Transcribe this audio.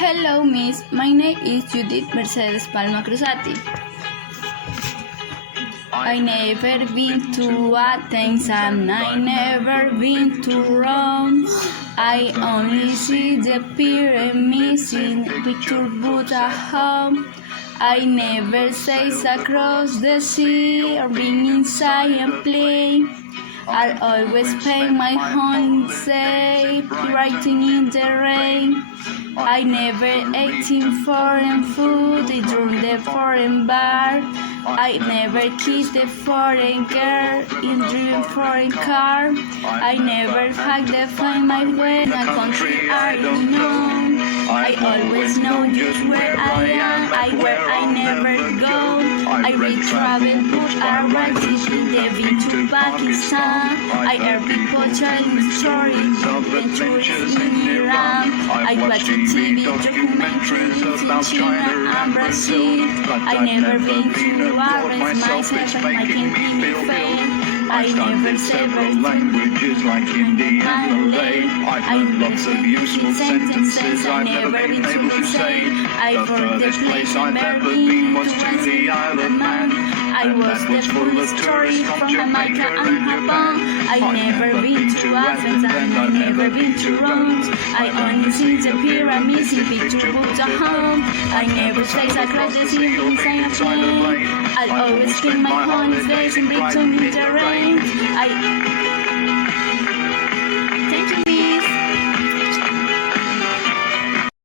Hello, Miss. My name is Judith Mercedes Palma Cruzati. I never been to Athens and I never been to Rome. I only see the pyramids in picture books at home. I never sail across the sea or been inside and play. I'll always pay my holiday, writing in the rain. I never ate in foreign food, I drunk the foreign bar. I never kissed a foreign girl, in driven foreign car. I never hugged the find my way in a country I don't know. I always know just where I am, where I never go. I read travel books, I write it in the been to Pakistan. I hear people telling stories of adventures in Iran. I watch TV documentaries about China and Brazil. I never been to arrest myself and making me fame. I never several languages like Hindi and Malay. I've learned lots of useful sentences I've never been able to say. The furthest place I've ever been was to the Isle of Man, and that was full of stories from Jamaica and Japan. I've never been to Athens and I've never been to Rome. I only seen the pyramids in picture books at home. I never stayed across the sea inside a plane. I'll always spend my holidays in Brighton in the rain.